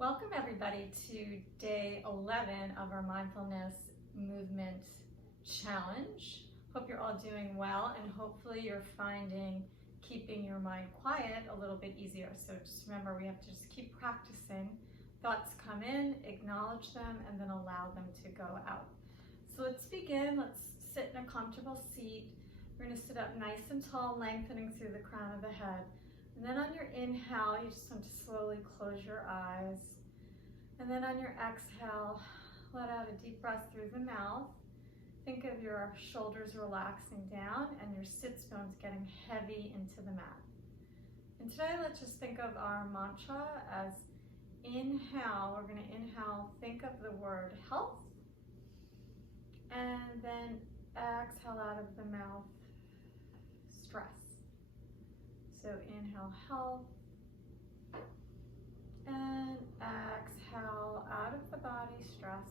Welcome everybody to day 11 of our mindfulness movement challenge. Hope you're all doing well, and hopefully you're finding keeping your mind quiet a little bit easier. So just remember, we have to just keep practicing. Thoughts come in, acknowledge them, and then allow them to go out. So let's begin. Let's sit in a comfortable seat. We're going to sit up nice and tall, lengthening through the crown of the head. And then on your inhale, you just want to slowly close your eyes. And then on your exhale, let out a deep breath through the mouth. Think of your shoulders relaxing down and your sits bones getting heavy into the mat. And today, let's just think of our mantra as inhale. We're going to inhale, think of the word health. And then exhale out of the mouth, stress. So inhale, health, and exhale out of the body, stress.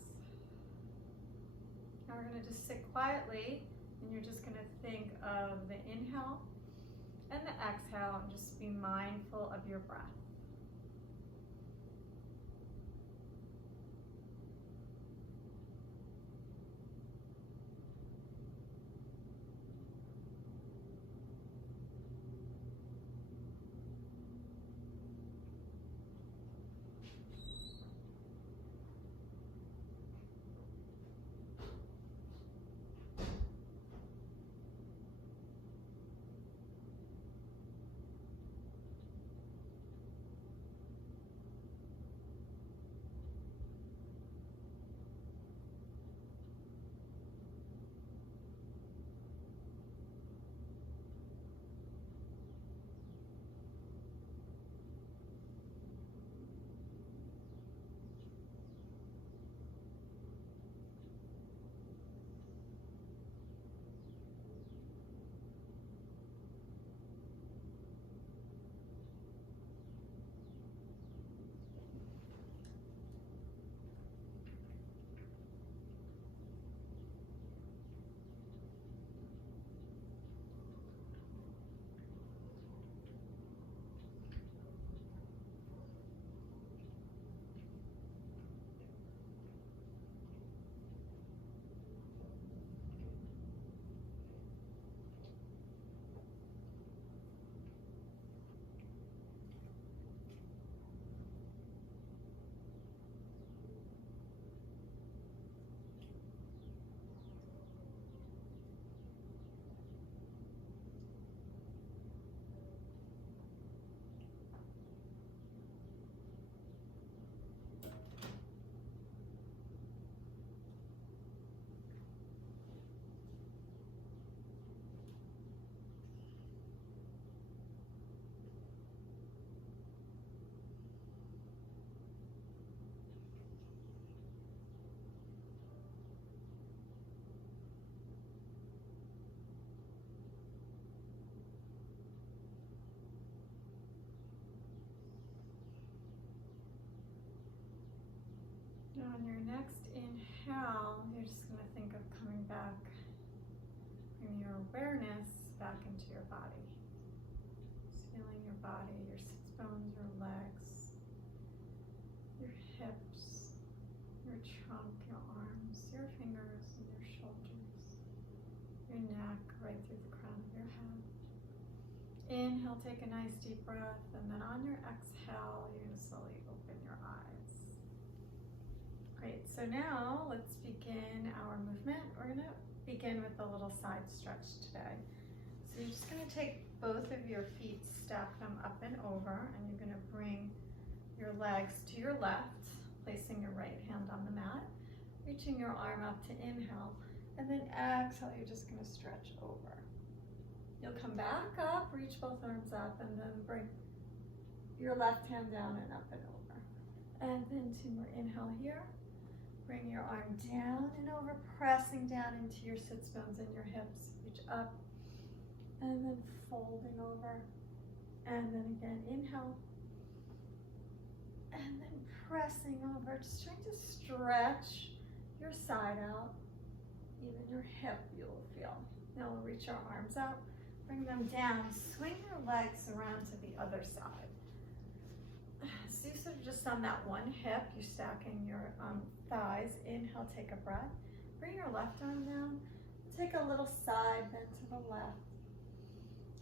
Now we're going to just sit quietly, and you're just going to think of the inhale and the exhale, and just be mindful of your breath. Now on your next inhale, you're just going to think of coming back, bringing your awareness back into your body. Just feeling your body, your sits bones, your legs, your hips, your trunk, your arms, your fingers, and your shoulders, your neck, right through the crown of your head. Inhale, take a nice deep breath, and then on your exhale, you're going to slowly open your eyes. Great, so now let's begin our movement. We're going to begin with a little side stretch today. So you're just going to take both of your feet, stack them up and over, and you're going to bring your legs to your left, placing your right hand on the mat, reaching your arm up to inhale, and then exhale, you're just going to stretch over. You'll come back up, reach both arms up, and then bring your left hand down and up and over. And then two more, inhale here. Bring your arm down and over, pressing down into your sits bones and your hips. Reach up, and then folding over. And then again, inhale. And then pressing over, just trying to stretch your side out. Even your hip you will feel. Now we'll reach our arms out, bring them down, swing your legs around to the other side. So you sort of just on that one hip, you're stacking your thighs. Inhale, take a breath. Bring your left arm down. Take a little side bend to the left.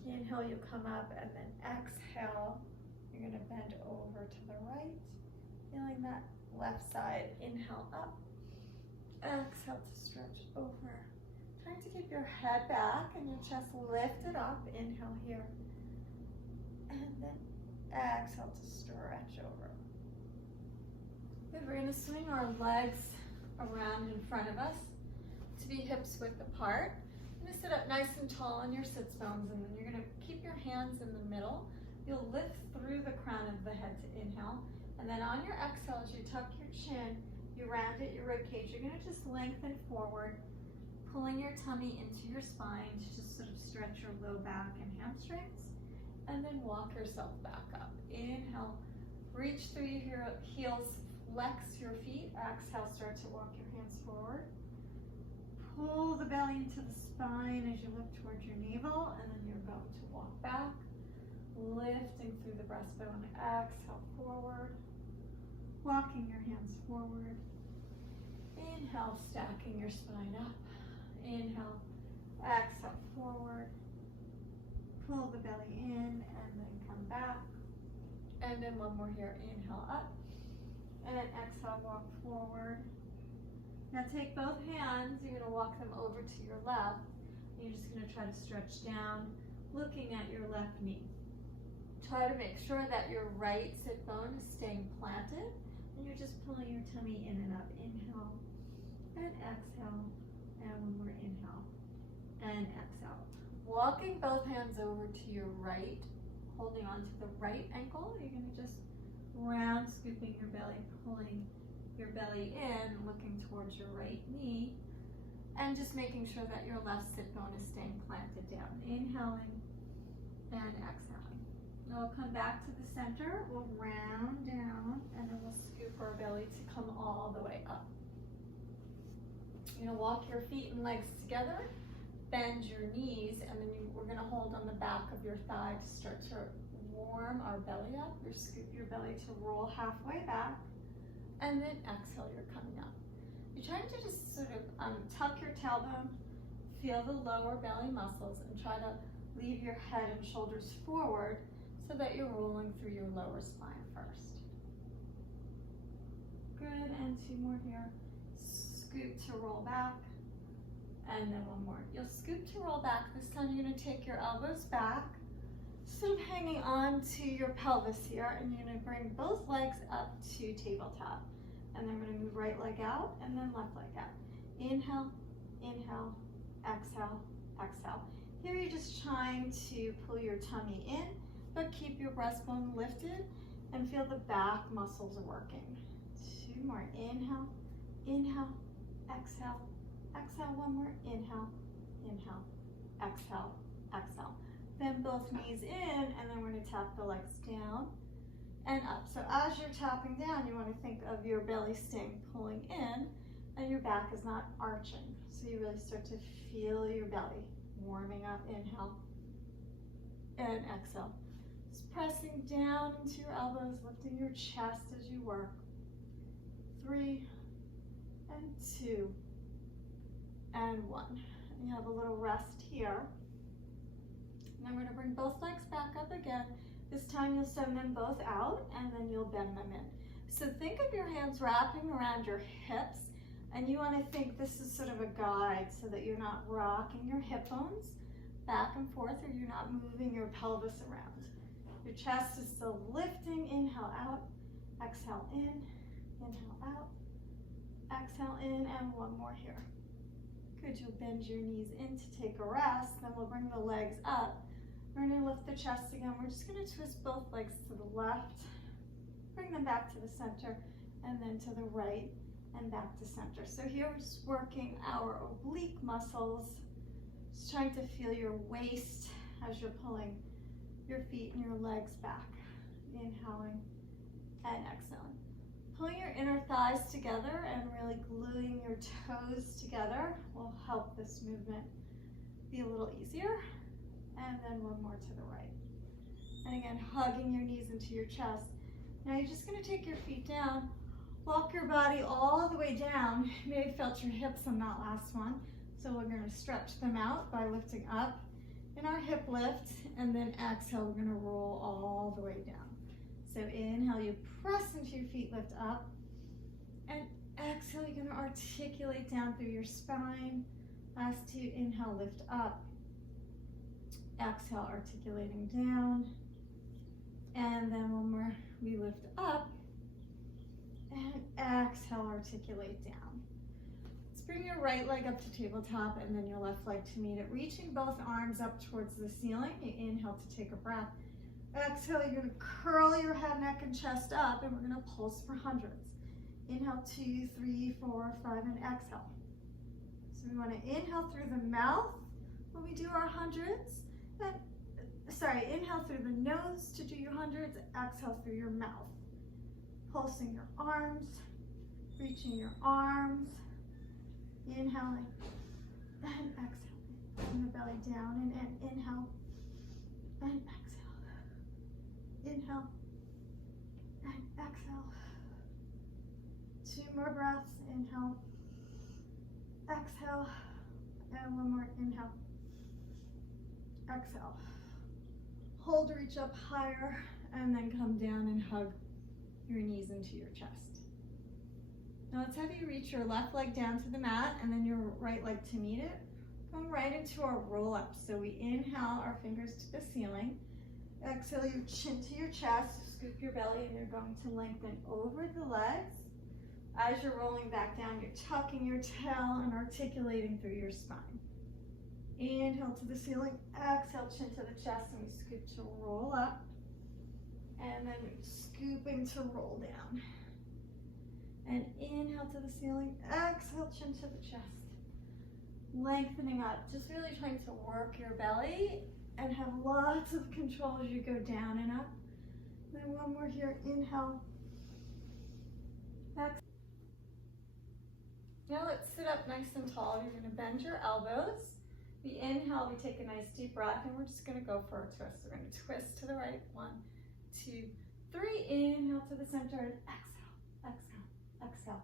Inhale, you come up, and then exhale. You're gonna bend over to the right. Feeling that left side. Inhale up. Exhale to stretch over. Trying to keep your head back and your chest lifted up. Inhale here. And then exhale to stretch over. Good, we're gonna swing our legs around in front of us to be hips width apart. You're gonna sit up nice and tall on your sits bones, and then you're gonna keep your hands in the middle. You'll lift through the crown of the head to inhale, and then on your exhale, as you tuck your chin, you round at your rib cage. You're gonna just lengthen forward, pulling your tummy into your spine to just sort of stretch your low back and hamstrings, and then walk yourself back up. Inhale, reach through your heels, flex your feet. Exhale, start to walk your hands forward. Pull the belly into the spine as you look towards your navel, and then you're going to walk back, lifting through the breastbone. Exhale, forward, walking your hands forward. Inhale, stacking your spine up. Inhale, exhale, forward. Pull the belly in, and then come back. And then one more here. Inhale, up. And exhale, walk forward. Now take both hands, you're gonna walk them over to your left. You're just gonna try to stretch down, looking at your left knee. Try to make sure that your right sit bone is staying planted, and you're just pulling your tummy in and up. Inhale, and exhale, and one more inhale, and exhale. Walking both hands over to your right, holding on to the right ankle. You're gonna just round, scooping your belly, pulling your belly in, looking towards your right knee, and just making sure that your left sit bone is staying planted down. Inhaling and exhaling. Now we'll come back to the center, we'll round down, and then we'll scoop our belly to come all the way up. You're gonna walk your feet and legs together, bend your knees, and then we're gonna hold on the back of your thigh to start to warm our belly up. You scoop your belly to roll halfway back, and then exhale, you're coming up. You're trying to just sort of tuck your tailbone, feel the lower belly muscles, and try to leave your head and shoulders forward so that you're rolling through your lower spine first. Good, and two more here. Scoop to roll back, and then one more. You'll scoop to roll back. This time you're gonna take your elbows back, sort of hanging on to your pelvis here, and you're gonna bring both legs up to tabletop. And then we're gonna move right leg out, and then left leg out. Inhale, inhale, exhale, exhale. Here you're just trying to pull your tummy in, but keep your breastbone lifted and feel the back muscles working. Two more. Inhale, inhale, exhale, exhale. One more. Inhale, inhale, exhale, exhale. Bend both knees in, and then we're going to tap the legs down and up. So as you're tapping down, you want to think of your belly staying pulling in, and your back is not arching. So you really start to feel your belly warming up. Inhale and exhale. Just pressing down into your elbows, lifting your chest as you work. 3 and 2 and 1. And you have a little rest here. And I'm going to bring both legs back up again. This time you'll send them both out, and then you'll bend them in. So think of your hands wrapping around your hips, and you want to think this is sort of a guide so that you're not rocking your hip bones back and forth, or you're not moving your pelvis around. Your chest is still lifting. Inhale out, exhale in, inhale out, exhale in, and one more here. Good, you'll bend your knees in to take a rest, then we'll bring the legs up. We're gonna lift the chest again. We're just gonna twist both legs to the left, bring them back to the center, and then to the right, and back to center. So here we're just working our oblique muscles, just trying to feel your waist as you're pulling your feet and your legs back. Inhaling and exhaling. Pulling your inner thighs together and really gluing your toes together will help this movement be a little easier. And then one more to the right. And again, hugging your knees into your chest, Now you're just going to take your feet down, walk your body all the way down. You may have felt your hips on that last one. So we're going to stretch them out by lifting up in our hip lift, and then exhale, we're going to roll all the way down. So inhale, you press into your feet, lift up, and exhale, you're going to articulate down through your spine. Last two, inhale, lift up, exhale, articulating down, and then one more, we lift up, and exhale, articulate down. Let's bring your right leg up to tabletop and then your left leg to meet it, reaching both arms up towards the ceiling. You inhale to take a breath. Exhale, you're going to curl your head, neck, and chest up, and we're going to pulse for hundreds. Inhale, 2, 3, 4, 5, and exhale. So we want to inhale through the mouth when we do our hundreds. Inhale through the nose to do your hundreds, exhale through your mouth. Pulsing your arms, reaching your arms, inhaling, and exhale. Bring the belly down, and inhale, and exhale. Inhale, and exhale. 2 more breaths, inhale, exhale, and one more, inhale, exhale. Hold, reach up higher, and then come down and hug your knees into your chest. Now let's have you reach your left leg down to the mat and then your right leg to meet it. Come right into our roll up. So we inhale our fingers to the ceiling. Exhale your chin to your chest, scoop your belly, and you're going to lengthen over the legs. As you're rolling back down, you're tucking your tail and articulating through your spine. Inhale to the ceiling, exhale, chin to the chest, and we scoop to roll up. And then scooping to roll down. And inhale to the ceiling, exhale, chin to the chest. Lengthening up, just really trying to work your belly and have lots of control as you go down and up. Then one more here, inhale, exhale. Now let's sit up nice and tall. You're going to bend your elbows. We inhale, we take a nice deep breath, and we're just going to go for a twist. We're going to twist to the right, 1, 2, 3. Inhale to the center and exhale, exhale, exhale.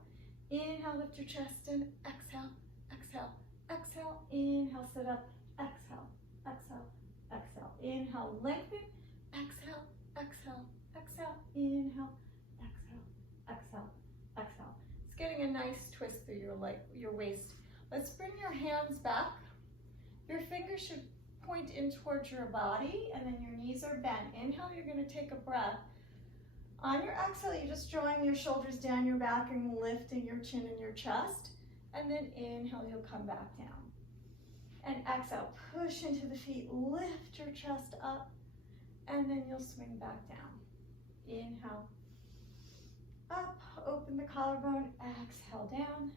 Inhale, lift your chest and exhale, exhale, exhale. Inhale, sit up, exhale, exhale, exhale. Inhale, lengthen, exhale, exhale, exhale. Inhale, exhale, exhale, exhale. It's getting a nice twist through your waist. Let's bring your hands back. Your fingers should point in towards your body, and then your knees are bent. Inhale, you're going to take a breath. On your exhale, you're just drawing your shoulders down your back and lifting your chin and your chest. And then inhale, you'll come back down. And exhale, push into the feet, lift your chest up, and then you'll swing back down. Inhale, up, open the collarbone, exhale down.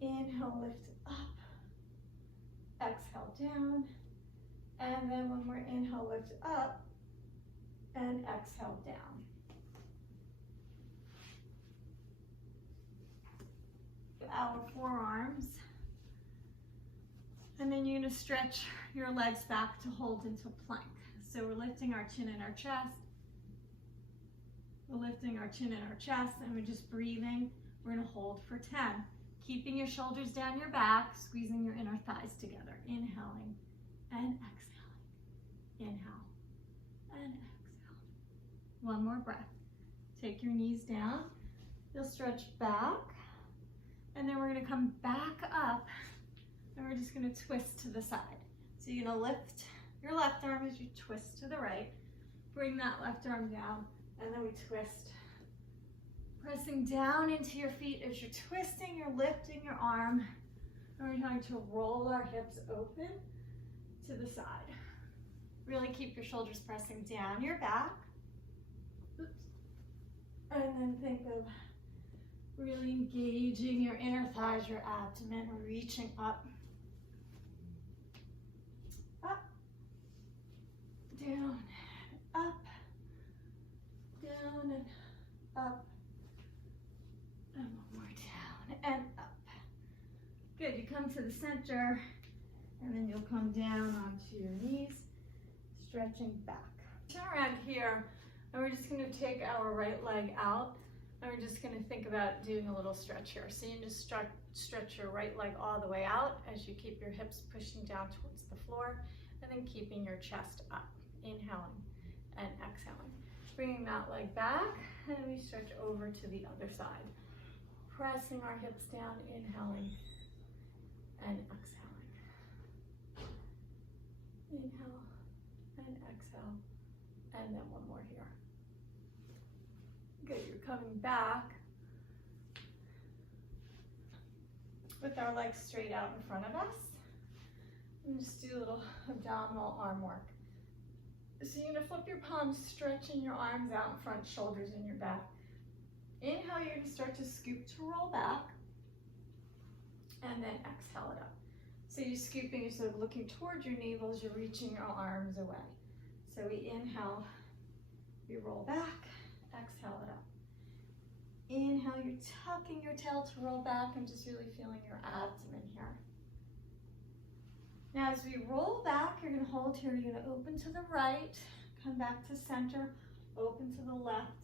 Inhale, lift up, exhale down. And then one more inhale, lift up, and exhale down. Our forearms. And then you're going to stretch your legs back to hold into plank. So we're lifting our chin and our chest. We're lifting our chin and our chest, and we're just breathing. We're going to hold for 10. Keeping your shoulders down your back, squeezing your inner thighs together. Inhaling and exhaling. Inhale and exhale. One more breath. Take your knees down. You'll stretch back. And then we're going to come back up, and we're just going to twist to the side. So you're going to lift your left arm as you twist to the right. Bring that left arm down, and then we twist. Pressing down into your feet as you're twisting, you're lifting your arm, and we're trying to roll our hips open to the side. Really keep your shoulders pressing down your back. Oops. And then think of really engaging your inner thighs, your abdomen, reaching up, up, down, up, down, and up, and one more down, and up. Good, you come to the center, and then you'll come down onto your knees, stretching back. Turn around here. And we're just gonna take our right leg out, and we're just gonna think about doing a little stretch here. So you can just stretch your right leg all the way out as you keep your hips pushing down towards the floor, and then keeping your chest up, inhaling and exhaling. Bringing that leg back, and we stretch over to the other side. Pressing our hips down, inhaling and exhaling. Inhale and exhale, and then one more here. Good, you're coming back with our legs straight out in front of us. And just do a little abdominal arm work. So you're gonna flip your palms, stretching your arms out in front, shoulders in your back. Inhale, you're gonna start to scoop to roll back, and then exhale it up. So you're scooping, you're sort of looking towards your navel as you're reaching your arms away. So we inhale, we roll back, exhale it up. Inhale, you're tucking your tail to roll back and just really feeling your abdomen here. Now as we roll back, you're gonna hold here, you're gonna open to the right, come back to center, open to the left,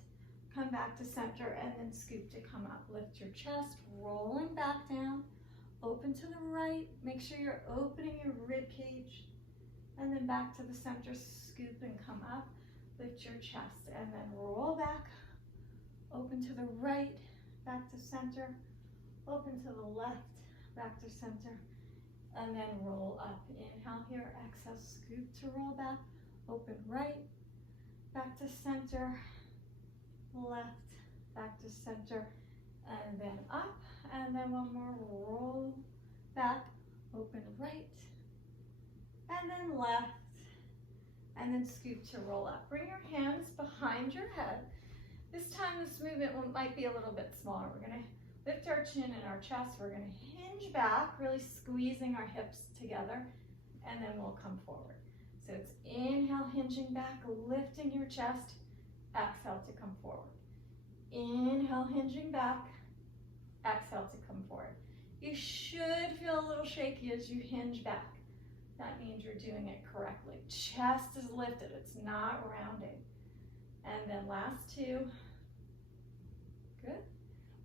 come back to center, and then scoop to come up. Lift your chest, rolling back down, open to the right, make sure you're opening your rib cage, and then back to the center, scoop and come up, lift your chest, and then roll back, open to the right, back to center, open to the left, back to center, and then roll up. Inhale here, exhale, scoop to roll back, open right, back to center, left, back to center, and then up, and then one more, roll back, open right, and then left, and then scoop to roll up. Bring your hands behind your head. This time this movement might be a little bit smaller. We're gonna lift our chin and our chest. We're gonna hinge back, really squeezing our hips together, and then we'll come forward. So it's inhale, hinging back, lifting your chest, exhale to come forward. Inhale, hinging back, exhale to come forward. You should feel a little shaky as you hinge back. That means you're doing it correctly. Chest is lifted, it's not rounding. And then last two, good.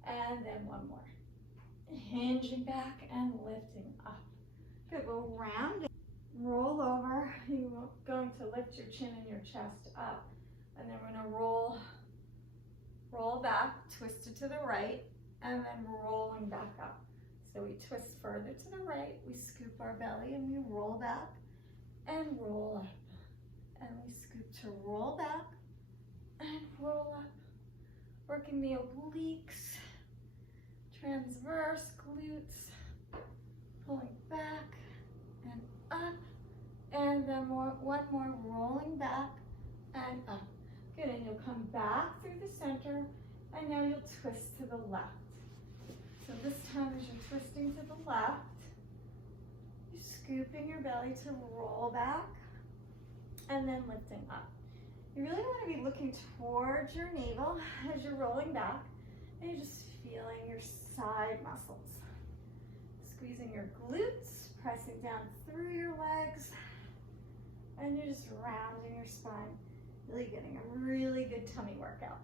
And then one more. Hinging back and lifting up. Good, we'll round it. Roll over. You're going to lift your chin and your chest up. And then we're gonna roll back, twist it to the right, and then rolling back up. So we twist further to the right, we scoop our belly and we roll back and roll up. And we scoop to roll back and roll up. Working the obliques, transverse glutes, pulling back and up, and then one more rolling back and up. Good, and you'll come back through the center, and now you'll twist to the left. So this time as you're twisting to the left, you're scooping your belly to roll back, and then lifting up. You really want to be looking towards your navel as you're rolling back, and you're just feeling your side muscles. Squeezing your glutes, pressing down through your legs, and you're just rounding your spine, really getting a really good tummy workout.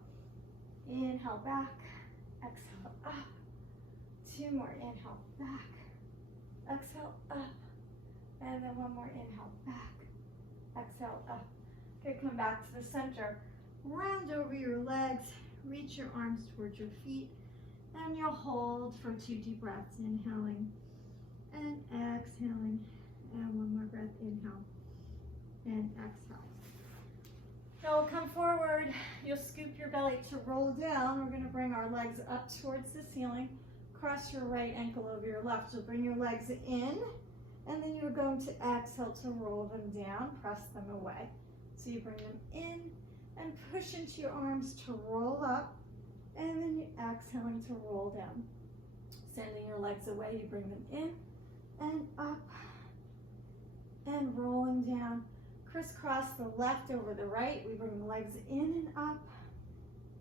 Inhale back, exhale up. Two more, inhale back, exhale up, and then one more, inhale back, exhale up. Okay, come back to the center, round over your legs, reach your arms towards your feet, and you'll hold for 2 deep breaths, inhaling and exhaling, and one more breath, inhale and exhale. Now we'll come forward, you'll scoop your belly to roll down. We're gonna bring our legs up towards the ceiling, cross your right ankle over your left. You'll bring your legs in, and then you're going to exhale to roll them down, press them away. So you bring them in and push into your arms to roll up, and then you're exhaling to roll down. Sending your legs away, you bring them in and up and rolling down. Crisscross the left over the right. We bring the legs in and up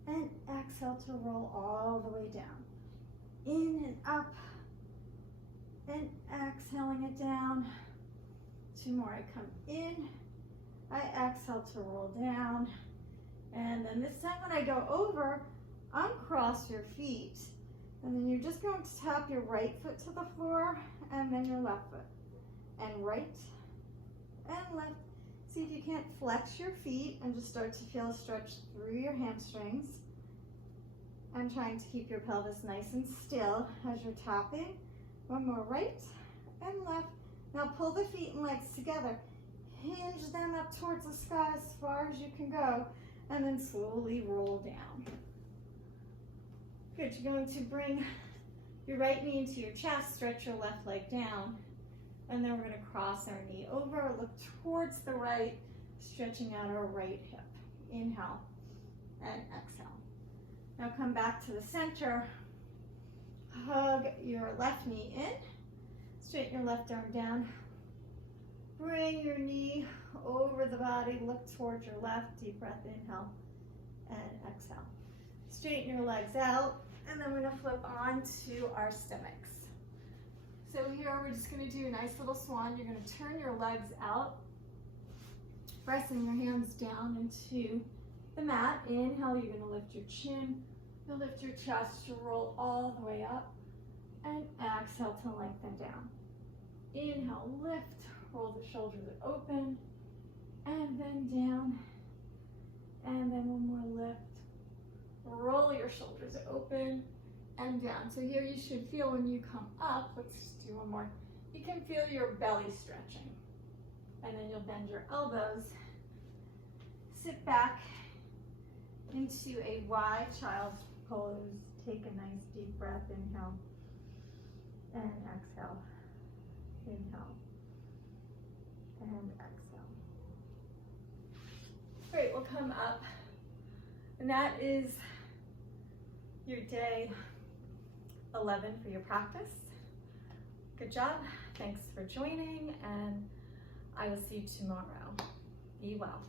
and exhale to roll all the way down. In and up and exhaling it down. 2 more, I come in, I exhale to roll down, And then this time when I go over, uncross your feet. And then you're just going to tap your right foot to the floor and then your left foot. And right and left. See if you can't flex your feet and just start to feel a stretch through your hamstrings. And trying to keep your pelvis nice and still as you're tapping. One more right and left. Now pull the feet and legs together. Hinge them up towards the sky as far as you can go. And then slowly roll down. Good, you're going to bring your right knee into your chest, stretch your left leg down, and then we're going to cross our knee over, look towards the right, stretching out our right hip. Inhale and exhale. Now come back to the center, hug your left knee in, straighten your left arm down, bring your knee over the body, look towards your left, deep breath, inhale and exhale. Straighten your legs out, and then we're going to flip on to our stomachs. So here we're just going to do a nice little swan. You're going to turn your legs out, pressing your hands down into the mat. Inhale, you're going to lift your chin, you'll lift your chest to roll all the way up, and exhale to lengthen down. Inhale, lift, roll the shoulders open, and then down, and then one more lift. Roll your shoulders open and down. So here you should feel when you come up, let's just do one more. You can feel your belly stretching. And then you'll bend your elbows. Sit back into a wide child's pose. Take a nice deep breath, inhale and exhale. Inhale and exhale. Great, we'll come up. And that is your day 11 for your practice. Good job. Thanks for joining, and I will see you tomorrow. Be well.